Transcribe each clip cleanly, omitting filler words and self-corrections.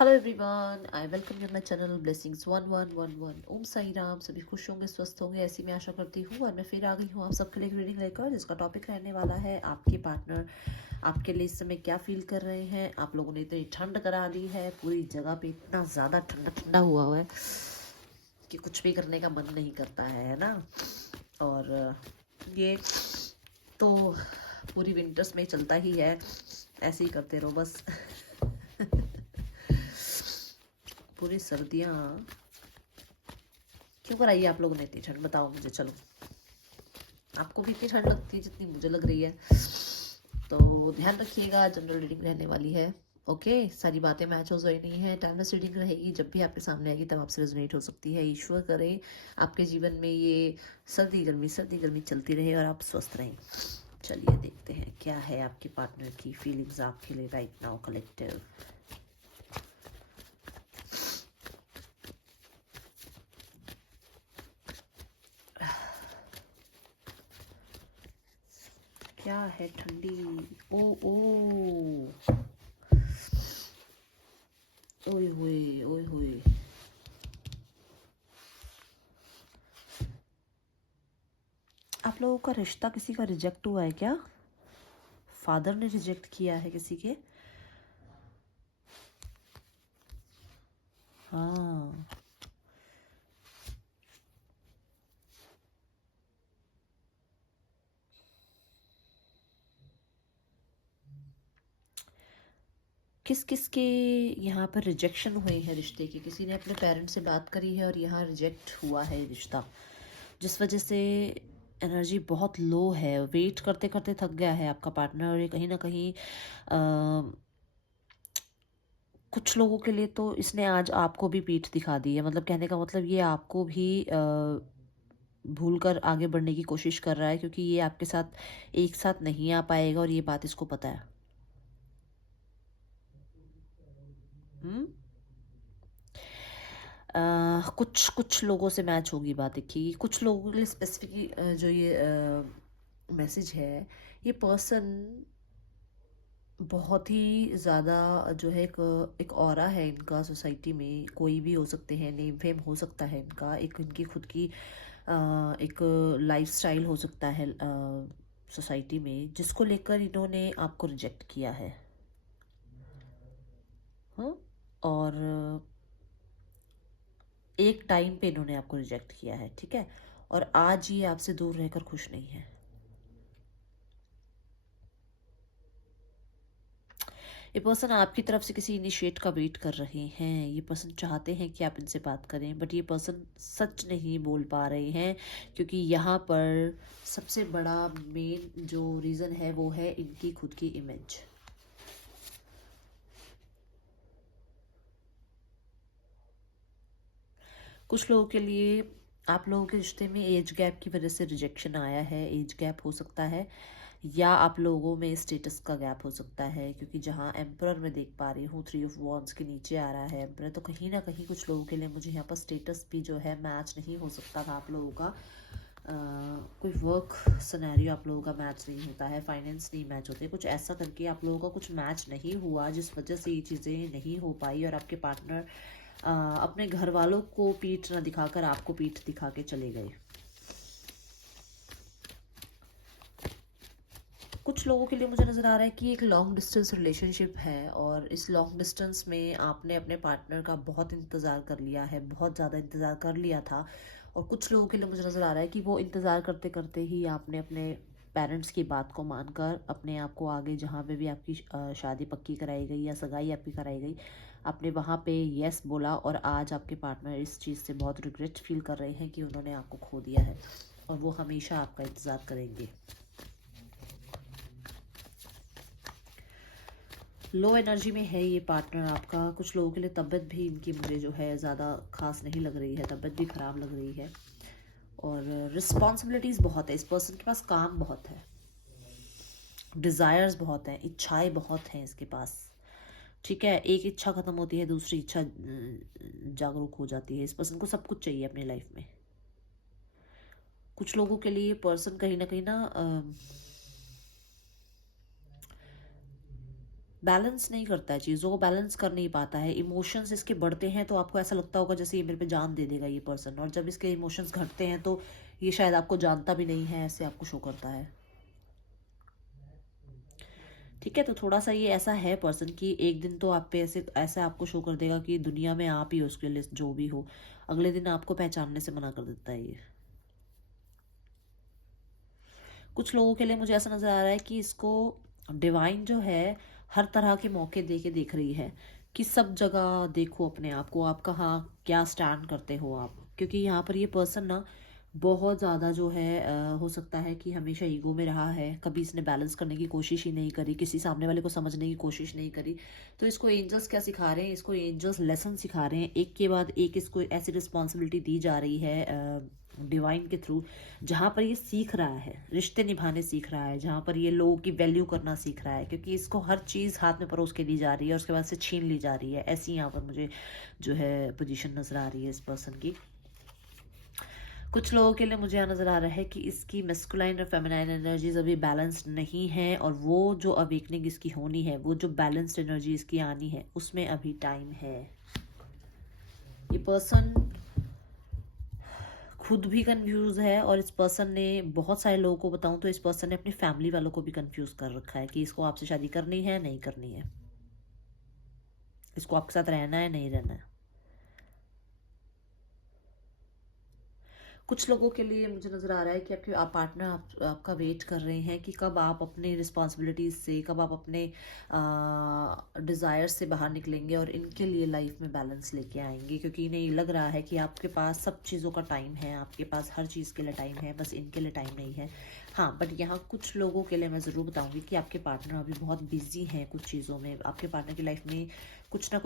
Hello everyone, I welcome you my channel blessings 1111। ओम साई राम। सभी खुश होंगे, स्वस्थ होंगे, ऐसी मैं आशा करती हूँ। और मैं फिर आ गई हूँ आप सबके लिए एक रीडिंग लेकर, जिसका टॉपिक रहने वाला है आपके पार्टनर आपके लिए इस समय क्या फील कर रहे हैं। आप लोगों ने इतनी ठंड करा दी है, पूरी जगह पे इतना ज़्यादा ठंडा ठंडा हुआ है कि कुछ भी करने का मन नहीं करता है ना। और ये तो पूरी विंटर्स में चलता ही है, ऐसे ही करते रहो बस। पूरी सर्दियाँ क्यों कराई है आप लोगों ने इतनी ठंड, बताओ मुझे। चलो, आपको भी इतनी ठंड लगती है जितनी मुझे लग रही है, तो ध्यान रखिएगा। जनरल रीडिंग रहने वाली है। ओके, सारी बातें मैच हो नहीं है। टाइमलेस रीडिंग रहेगी, जब भी आपके सामने आएगी तब आपसे रेजोनेट हो सकती है। ईश्वर करे आपके जीवन में ये सर्दी गर्मी चलती रहे और आप स्वस्थ रहें। चलिए देखते हैं क्या है आपके पार्टनर की फीलिंग्स आपके लिए राइट नाउ कलेक्टिव। क्या है ठंडी। ओ ओ, ओए होए, ओए होए। आप लोगों का रिश्ता किसी का रिजेक्ट हुआ है क्या? फादर ने रिजेक्ट किया है किसी के? हाँ, किस किस के यहाँ पर रिजेक्शन हुए हैं रिश्ते के? किसी ने अपने पेरेंट्स से बात करी है और यहाँ रिजेक्ट हुआ है रिश्ता, जिस वजह से एनर्जी बहुत लो है। वेट करते करते थक गया है आपका पार्टनर, और ये कहीं ना कहीं कुछ लोगों के लिए तो इसने आज आपको भी पीठ दिखा दी है। मतलब कहने का मतलब ये आपको भी भूल कर आगे बढ़ने की कोशिश कर रहा है, क्योंकि ये आपके साथ एक साथ नहीं आ पाएगा और ये बात इसको पता है। हम्म। कुछ कुछ लोगों से मैच होगी बात, देखिए कुछ लोगों के लिए स्पेसिफिक जो ये मैसेज है, ये पर्सन बहुत ही ज़्यादा जो है एक ऑरा है इनका सोसाइटी में। कोई भी हो सकते हैं, नेम फेम हो सकता है इनका, एक इनकी खुद की एक लाइफस्टाइल हो सकता है सोसाइटी में, जिसको लेकर इन्होंने आपको रिजेक्ट किया है। हाँ, और एक टाइम पे इन्होंने आपको रिजेक्ट किया है, ठीक है। और आज ये आपसे दूर रहकर खुश नहीं है। ये पर्सन आपकी तरफ से किसी इनिशिएट का वेट कर रहे हैं। ये पर्सन चाहते हैं कि आप इनसे बात करें, बट ये पर्सन सच नहीं बोल पा रहे हैं, क्योंकि यहाँ पर सबसे बड़ा मेन जो रीज़न है वो है इनकी खुद की इमेज। कुछ लोगों के लिए आप लोगों के रिश्ते में एज गैप की वजह से रिजेक्शन आया है। एज गैप हो सकता है, या आप लोगों में स्टेटस का गैप हो सकता है, क्योंकि जहाँ एम्परर मैं देख पा रही हूँ 3 ऑफ वॉन्ड्स के नीचे आ रहा है एम्परर, तो कहीं ना कहीं कुछ लोगों के लिए मुझे यहाँ पर स्टेटस भी जो है मैच नहीं हो सकता था आप लोगों का। कोई वर्क सिनेरियो आप लोगों का मैच नहीं होता है, फाइनेंस नहीं मैच होते, कुछ ऐसा करके आप लोगों का कुछ मैच नहीं हुआ, जिस वजह से ये चीज़ें नहीं हो पाई और आपके पार्टनर अपने घर वालों को पीठ ना दिखाकर आपको पीठ दिखा के चले गए। कुछ लोगों के लिए मुझे नज़र आ रहा है कि एक लॉन्ग डिस्टेंस रिलेशनशिप है, और इस लॉन्ग डिस्टेंस में आपने अपने पार्टनर का बहुत इंतज़ार कर लिया है, बहुत ज़्यादा इंतज़ार कर लिया था। और कुछ लोगों के लिए मुझे नज़र आ रहा है कि वो इंतज़ार करते करते ही आपने अपने पेरेंट्स की बात को मानकर अपने आप को आगे, जहाँ पे भी आपकी शादी पक्की कराई गई या सगाई आपकी कराई गई, आपने वहाँ पे यस बोला। और आज आपके पार्टनर इस चीज़ से बहुत रिग्रेट फील कर रहे हैं कि उन्होंने आपको खो दिया है, और वो हमेशा आपका इंतज़ार करेंगे। लो एनर्जी में है ये पार्टनर आपका। कुछ लोगों के लिए तबीयत भी इनकी मुझे जो है ज़्यादा खास नहीं लग रही है, तबीयत भी ख़राब लग रही है। और रिस्पॉन्सिबिलिटीज़ बहुत है इस पर्सन के पास, काम बहुत है, डिज़ायर्स बहुत हैं, इच्छाएं बहुत हैं इसके पास, ठीक है। एक इच्छा ख़त्म होती है, दूसरी इच्छा जागरूक हो जाती है। इस पर्सन को सब कुछ चाहिए अपनी लाइफ में। कुछ लोगों के लिए पर्सन कहीं ना बैलेंस नहीं करता है, चीज़ों को बैलेंस कर नहीं पाता है। इमोशंस इसके बढ़ते हैं तो आपको ऐसा लगता होगा जैसे ये मेरे पे जान दे देगा ये पर्सन, और जब इसके इमोशंस घटते हैं तो ये शायद आपको जानता भी नहीं है, ऐसे आपको शो करता है। ठीक है, तो थोड़ा सा ये ऐसा है पर्सन कि एक दिन तो आप पे ऐसे ऐसा आपको शो कर देगा कि दुनिया में आप ही हो उसके लिए जो भी हो, अगले दिन आपको पहचानने से मना कर देता है ये। कुछ लोगों के लिए मुझे ऐसा नज़र आ रहा है कि इसको डिवाइन जो है हर तरह के मौके दे के देख रही है कि सब जगह देखो अपने आप को, आप कहाँ क्या स्टैंड करते हो आप, क्योंकि यहाँ पर ये पर्सन ना बहुत ज़्यादा जो है हो सकता है कि हमेशा ईगो में रहा है, कभी इसने बैलेंस करने की कोशिश ही नहीं करी, किसी सामने वाले को समझने की कोशिश नहीं करी। तो इसको एंजल्स क्या सिखा रहे हैं, इसको एंजल्स लेसन सिखा रहे हैं, एक के बाद एक इसको ऐसी रिस्पॉन्सिबिलिटी दी जा रही है डिवाइन के थ्रू, जहाँ पर ये सीख रहा है, रिश्ते निभाने सीख रहा है, जहाँ पर ये लोगों की वैल्यू करना सीख रहा है, क्योंकि इसको हर चीज़ हाथ में परोस के दी जा रही है और उसके बाद से छीन ली जा रही है। ऐसी यहाँ पर मुझे जो है पोजीशन नज़र आ रही है इस पर्सन की। कुछ लोगों के लिए मुझे यहाँ नज़र आ रहा है कि इसकी मेस्कुलाइन और फेमिनाइन एनर्जीज अभी बैलेंस्ड नहीं है, और वो जो अवेकनिंग इसकी होनी है, वो जो बैलेंस्ड एनर्जी इसकी आनी है, उसमें अभी टाइम है। ये पर्सन खुद भी कंफ्यूज है, और इस पर्सन ने बहुत सारे लोगों को बताऊं तो इस पर्सन ने अपनी फैमिली वालों को भी कंफ्यूज कर रखा है कि इसको आपसे शादी करनी है नहीं करनी है, इसको आपके साथ रहना है नहीं रहना है। कुछ लोगों के लिए मुझे नज़र आ रहा है कि आपके पार्टनर आपका वेट कर रहे हैं कि कब आप अपनी रिस्पॉन्सिबिलिटीज़ से, कब आप अपने डिज़ायर से बाहर निकलेंगे और इनके लिए लाइफ में बैलेंस लेके आएंगे, क्योंकि इन्हें ये लग रहा है कि आपके पास सब चीज़ों का टाइम है, आपके पास हर चीज़ के लिए टाइम है, बस इनके लिए टाइम नहीं है। हाँ, बट यहाँ कुछ लोगों के लिए मैं ज़रूर बताऊँगी कि आपके पार्टनर अभी बहुत बिजी हैं कुछ चीज़ों में, आपके पार्टनर की लाइफ में कुछ ना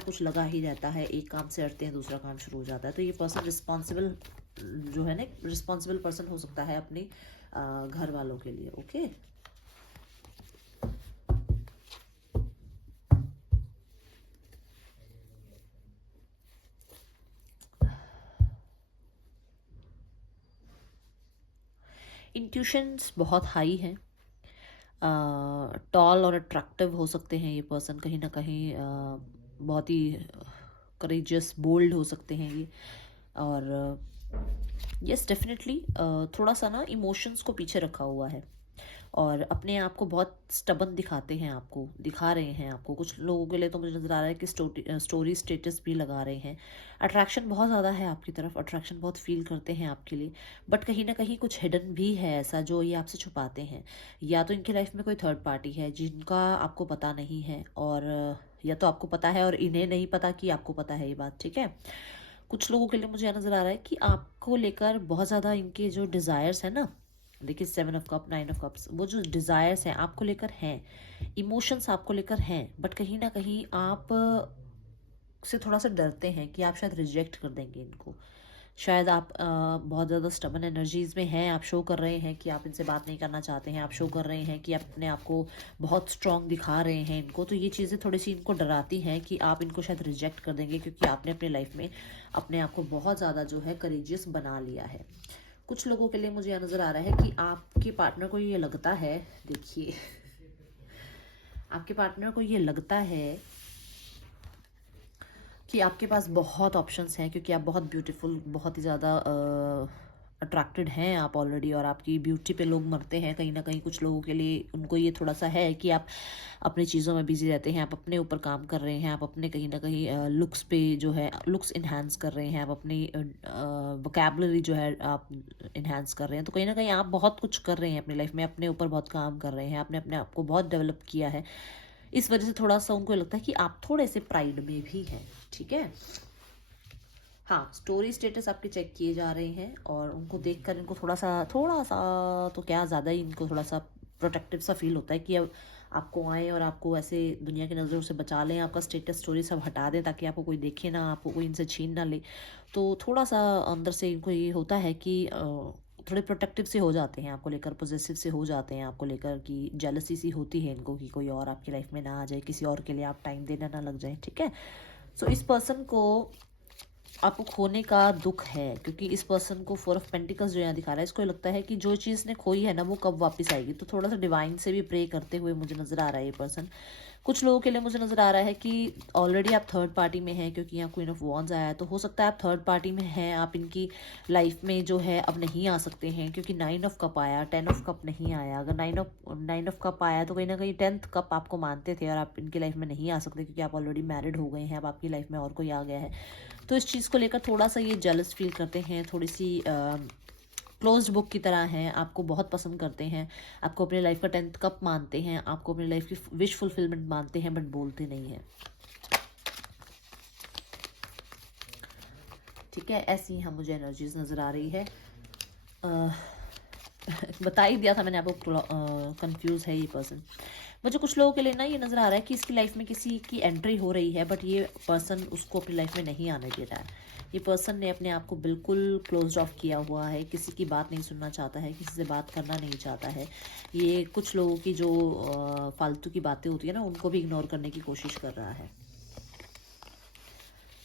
कुछ लगा ही रहता है, एक काम से हटते हैं दूसरा काम शुरू हो जाता है। तो ये पर्सन रिस्पॉन्सिबल जो है ना, रिस्पॉन्सिबल पर्सन हो सकता है अपने घर वालों के लिए। ओके, इंट्यूशंस बहुत हाई हैं, टॉल और अट्रैक्टिव हो सकते हैं ये पर्सन, कहीं ना कहीं बहुत ही करेजियस बोल्ड हो सकते हैं ये, और यस डेफिनेटली थोड़ा सा ना इमोशंस को पीछे रखा हुआ है, और अपने आप को बहुत स्टबन दिखाते हैं, आपको दिखा रहे हैं आपको। कुछ लोगों के लिए तो मुझे नज़र आ रहा है कि स्टोरी स्टेटस भी लगा रहे हैं, अट्रैक्शन बहुत ज़्यादा है आपकी तरफ, अट्रैक्शन बहुत फील करते हैं आपके लिए, बट कहीं ना कहीं कुछ हिडन भी है ऐसा जो ये आपसे छुपाते हैं, या तो इनकी लाइफ में कोई थर्ड पार्टी है जिनका आपको पता नहीं है, और या तो आपको पता है और इन्हें नहीं पता कि आपको पता है ये बात। ठीक है, कुछ लोगों के लिए मुझे नज़र आ रहा है कि आपको लेकर बहुत ज़्यादा इनके जो डिज़ायर्स हैं ना, देखिए 7 ऑफ कप 9 ऑफ कप्स, वो जो डिज़ायर्स हैं आपको लेकर हैं, इमोशंस आपको लेकर हैं, बट कहीं ना कहीं आप से थोड़ा सा डरते हैं कि आप शायद रिजेक्ट कर देंगे इनको, शायद आप बहुत ज़्यादा स्टबन एनर्जीज में हैं, आप शो कर रहे हैं कि आप इनसे बात नहीं करना चाहते हैं, आप शो कर रहे हैं कि आप अपने आप को बहुत स्ट्रांग दिखा रहे हैं इनको, तो ये चीज़ें थोड़ी सी इनको डराती हैं कि आप इनको शायद रिजेक्ट कर देंगे, क्योंकि आपने अपनी लाइफ में अपने आप को बहुत ज़्यादा जो है करेजियस बना लिया है। कुछ लोगों के लिए मुझे यह नज़र आ रहा है कि आपके पार्टनर को ये लगता है, देखिए आपके पार्टनर को ये लगता है कि आपके पास बहुत ऑप्शंस हैं, क्योंकि आप बहुत ब्यूटीफुल, बहुत ही ज़्यादा अट्रैक्टेड हैं आप ऑलरेडी, और आपकी ब्यूटी पे लोग मरते हैं कहीं ना कहीं। कुछ लोगों के लिए उनको ये थोड़ा सा है कि आप अपनी चीज़ों में बिजी रहते हैं, आप अपने ऊपर काम कर रहे हैं, आप अपने कहीं ना कहीं लुक्स पे जो है लुक्स इन्हांस कर रहे हैं, आप अपनी वोकैबुलरी जो है आप इन्हांस कर रहे हैं, तो कहीं ना कहीं आप बहुत कुछ कर रहे हैं अपनी लाइफ में, अपने ऊपर बहुत काम कर रहे हैं, आपने अपने आप को बहुत डेवलप किया है। इस वजह से थोड़ा सा उनको लगता है कि आप थोड़े से प्राइड में भी हैं। ठीक है, हाँ, स्टोरी स्टेटस आपके चेक किए जा रहे हैं, और उनको देखकर इनको थोड़ा सा तो क्या ज़्यादा ही इनको थोड़ा सा प्रोटेक्टिव सा फील होता है कि अब आपको आए और आपको ऐसे दुनिया की नज़रों से बचा लें, आपका स्टेटस स्टोरी सब हटा दें ताकि आपको कोई देखे ना, आपको कोई इनसे छीन ना ले। तो थोड़ा सा अंदर से इनको ये होता है कि थोड़े प्रोटेक्टिव से हो जाते हैं आपको लेकर, पॉजिटिव से हो जाते हैं आपको लेकर, कि जेलसी सी होती है इनको कि कोई और आपकी लाइफ में ना आ जाए, किसी और के लिए आप टाइम देना ना लग जाए। ठीक है, सो इस पर्सन को आपको खोने का दुख है, क्योंकि इस पर्सन को 4 ऑफ पेंटिकल्स जो यहाँ दिखा रहा है, इसको लगता है कि जो चीज़ ने खोई है ना वो कब वापस आएगी। तो थोड़ा सा डिवाइन से भी प्रे करते हुए मुझे नज़र आ रहा है ये पर्सन, कुछ लोगों के लिए मुझे नज़र आ रहा है कि ऑलरेडी आप थर्ड पार्टी में हैं, क्योंकि यहाँ क्वीन ऑफ वॉन्ड्स आया है, तो हो सकता है आप थर्ड पार्टी में हैं, आप इनकी लाइफ में जो है अब नहीं आ सकते हैं, क्योंकि 9 ऑफ कप आया, 10 ऑफ कप नहीं आया। अगर नाइन ऑफ कप आया तो कहीं ना कहीं 10th कप आपको मानते थे और आप इनकी लाइफ में नहीं आ सकते, क्योंकि आप ऑलरेडी मैरिड हो गए हैं, अब आपकी लाइफ में और कोई आ गया है। तो इस चीज़ को लेकर थोड़ा सा ये जेलस फील करते हैं, थोड़ी सी क्लोज्ड बुक की तरह हैं, आपको बहुत पसंद करते हैं, आपको अपनी लाइफ का 10th कप मानते हैं, आपको अपनी लाइफ की विश फुलफिलमेंट मानते हैं, बट बोलते नहीं हैं। ठीक है, ऐसी यहाँ मुझे एनर्जीज नज़र आ रही है। बता ही दिया था मैंने आपको, कंफ्यूज है ये पर्सन। मुझे कुछ लोगों के लिए ना ये नज़र आ रहा है कि इसकी लाइफ में किसी की एंट्री हो रही है, बट ये पर्सन उसको अपनी लाइफ में नहीं आने दे रहा है। ये पर्सन ने अपने आप को बिल्कुल क्लोज ऑफ किया हुआ है, किसी की बात नहीं सुनना चाहता है, किसी से बात करना नहीं चाहता है। ये कुछ लोगों की जो फालतू की बातें होती है ना, उनको भी इग्नोर करने की कोशिश कर रहा है।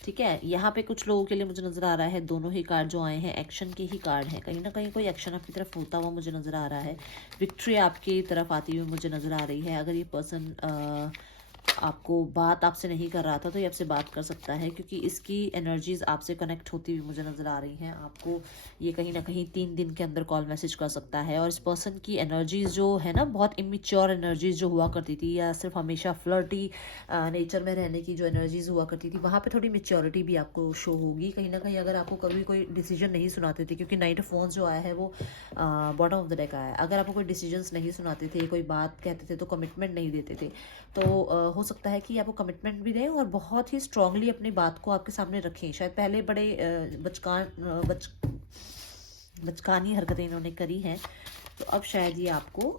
ठीक है, यहाँ पे कुछ लोगों के लिए मुझे नज़र आ रहा है दोनों ही कार्ड जो आए हैं एक्शन के ही कार्ड हैं। कहीं ना कहीं कोई एक्शन आपकी तरफ होता हुआ मुझे नज़र आ रहा है, विक्ट्री आपकी तरफ आती हुई मुझे नज़र आ रही है। अगर ये पर्सन आपको बात आपसे नहीं कर रहा था तो ये आपसे बात कर सकता है, क्योंकि इसकी एनर्जीज आपसे कनेक्ट होती हुई मुझे नज़र आ रही हैं। आपको ये कहीं ना कहीं 3 दिन के अंदर कॉल मैसेज कर सकता है। और इस पर्सन की एनर्जीज जो है ना, बहुत इमेच्योर एनर्जीज जो हुआ करती थी, या सिर्फ हमेशा फ्लर्टी नेचर में रहने की जो एनर्जीज हुआ करती थी, वहाँ पे थोड़ी मेच्योरिटी भी आपको शो होगी कहीं ना कहीं। अगर आपको कभी कोई डिसीजन नहीं सुनाते थे, क्योंकि 9 ऑफ वॉन्ड्स जो आया है वो बॉटम ऑफ द डेक आया है, अगर आपको कोई डिसीजंस नहीं सुनाते थे, कोई बात कहते थे तो कमिटमेंट नहीं देते थे, तो हो सकता है कि आपको कमिटमेंट भी दें और बहुत ही स्ट्रांगली अपनी बात को आपके सामने रखें। शायद पहले बड़े बचकानी हरकतें इन्होंने करी हैं, तो अब शायद ये आपको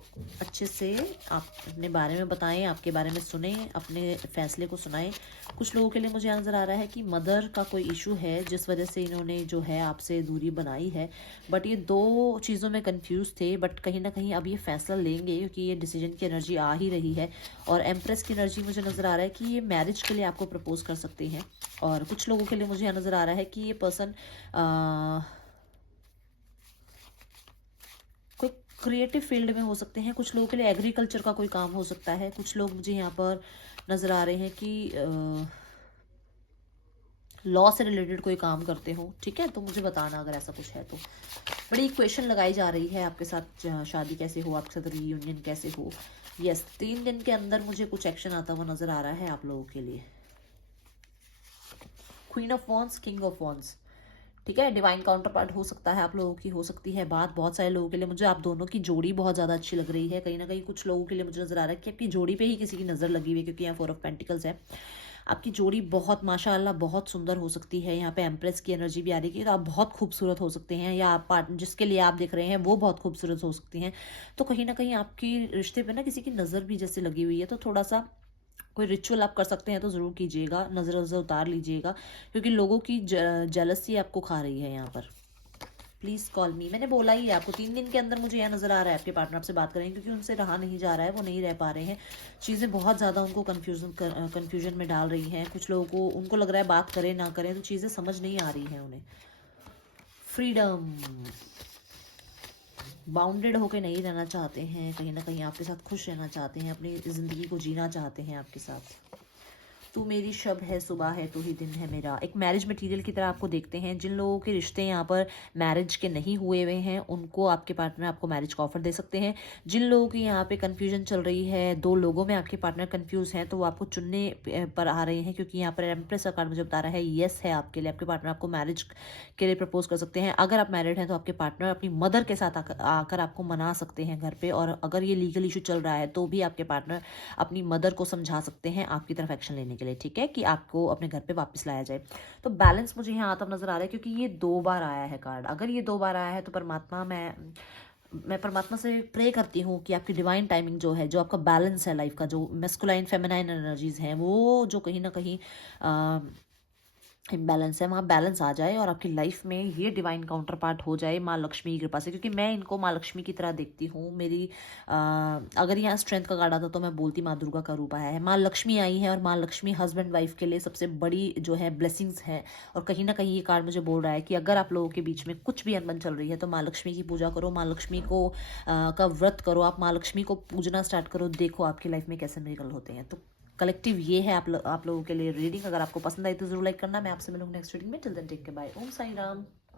अच्छे से आप अपने बारे में बताएं, आपके बारे में सुने, अपने फैसले को सुनाएं। कुछ लोगों के लिए मुझे नज़र आ रहा है कि मदर का कोई इशू है जिस वजह से इन्होंने जो है आपसे दूरी बनाई है, बट ये दो चीज़ों में कंफ्यूज थे, बट कहीं ना कहीं अब ये फैसला लेंगे, क्योंकि ये डिसीजन की एनर्जी आ ही रही है। और एम्प्रेस की एनर्जी मुझे नज़र आ रहा है कि ये मैरिज के लिए आपको प्रपोज कर सकते हैं। और कुछ लोगों के लिए मुझे नज़र आ रहा है कि ये पर्सन कोई क्रिएटिव फील्ड में हो सकते हैं, कुछ लोगों के लिए एग्रीकल्चर का कोई काम हो सकता है। कुछ लोग मुझे यहाँ पर नज़र आ रहे हैं कि लॉ से रिलेटेड कोई काम करते हो। ठीक है, तो मुझे बताना अगर ऐसा कुछ है तो। बड़ी इक्वेशन लगाई जा रही है आपके साथ शादी कैसे हो, आपके साथ रीयूनियन कैसे हो। यस, 3 दिन के अंदर मुझे कुछ एक्शन आता हुआ नज़र आ रहा है आप लोगों के लिए। Queen of wands, king of wands. ठीक है, डिवाइन काउंटर पार्ट हो सकता है आप लोगों की, हो सकती है बात। बहुत सारे लोगों के लिए मुझे आप दोनों की जोड़ी बहुत ज़्यादा अच्छी लग रही है। कहीं ना कहीं कुछ लोगों के लिए मुझे नज़र आ रहा है कि आपकी जोड़ी पे ही किसी की नज़र लगी हुई है, क्योंकि यहाँ 4 ऑफ पेंटिकल्स है। आपकी जोड़ी बहुत माशाल्लाह बहुत सुंदर हो सकती है। यहाँ पे एम्प्रेस की एनर्जी भी आ रही है, तो आप बहुत खूबसूरत हो सकते हैं, या आप पार्टनर जिसके लिए आप देख रहे हैं वो बहुत खूबसूरत हो सकती हैं। तो कहीं ना कहीं आपकी रिश्ते पे ना किसी की नज़र भी जैसे लगी हुई है, तो थोड़ा सा कोई रिचुअल आप कर सकते हैं तो ज़रूर कीजिएगा, नज़र नज़र उतार लीजिएगा, क्योंकि लोगों की जेलसी आपको खा रही है यहाँ पर। प्लीज़ कॉल मी, मैंने बोला ही है आपको 3 दिन के अंदर मुझे यह नज़र आ रहा है आपके पार्टनर आपसे बात करेंगे, क्योंकि उनसे रहा नहीं जा रहा है, वो नहीं रह पा रहे हैं। चीज़ें बहुत ज़्यादा उनको कन्फ्यूजन में डाल रही हैं। कुछ लोगों को उनको लग रहा है बात करें ना करें, तो चीज़ें समझ नहीं आ रही हैं उन्हें। फ्रीडम, बाउंडेड होके नहीं रहना चाहते हैं, कहीं ना कहीं आपके साथ खुश रहना चाहते हैं, अपनी ज़िंदगी को जीना चाहते हैं आपके साथ। तू मेरी शब है, सुबह है तो ही दिन है मेरा, एक मैरिज मटेरियल की तरह आपको देखते हैं। जिन लोगों के रिश्ते यहाँ पर मैरिज के नहीं हुए हुए हैं, उनको आपके पार्टनर आपको मैरिज का ऑफर दे सकते हैं। जिन लोगों की यहाँ पे कन्फ्यूजन चल रही है, 2 लोगों में आपके पार्टनर कन्फ्यूज हैं, तो वो आपको चुनने पर आ रहे हैं, क्योंकि यहाँ पर एम्प्रेस का कार्ड मुझे बता रहा है येस है आपके लिए। आपके पार्टनर आपको मैरिज के लिए प्रपोज कर सकते हैं। अगर आप मैरिड हैं तो आपके पार्टनर अपनी मदर के साथ आकर आपको मना सकते हैं घर पे, और अगर ये लीगल इशू चल रहा है तो भी आपके पार्टनर अपनी मदर को समझा सकते हैं आपकी तरफ एक्शन लेने के लिए। ठीक है, कि आपको अपने घर पे वापस लाया जाए। तो बैलेंस मुझे यहाँ आता नजर आ रहा है, क्योंकि ये 2 बार आया है कार्ड। अगर ये 2 बार आया है तो परमात्मा, मैं परमात्मा से प्रे करती हूँ कि आपकी डिवाइन टाइमिंग जो है, जो आपका बैलेंस है लाइफ का, जो मेस्कुलाइन फेमिनाइन एनर्जीज हैं, वो जो कहीं ना कहीं इम्बैलेंस है, वहाँ बैलेंस आ जाए और आपकी लाइफ में ये डिवाइन काउंटर पार्ट हो जाए माँ लक्ष्मी की कृपा से। क्योंकि मैं इनको माँ लक्ष्मी की तरह देखती हूँ। अगर यहाँ स्ट्रेंथ का कार्ड आता तो मैं बोलती माँ दुर्गा का रूप आया है। माँ लक्ष्मी आई है, और माँ लक्ष्मी हस्बैंड वाइफ के लिए सबसे बड़ी जो है ब्लेसिंग्स है। और कहीं ना कहीं ये कार्ड मुझे बोल रहा है कि अगर आप लोगों के बीच में कुछ भी अनबन चल रही है, तो माँ लक्ष्मी की पूजा करो, माँ लक्ष्मी को का व्रत करो, आप माँ लक्ष्मी को पूजना स्टार्ट करो, देखो आपकी लाइफ में कैसे मिरेकल होते हैं। तो कलेक्टिव ये है आप लोगों के लिए रीडिंग। अगर आपको पसंद आई तो जरूर लाइक करना। मैं आपसे मिलूंगी नेक्स्ट रीडिंग में। Till then take care, bye. Om Sai Ram.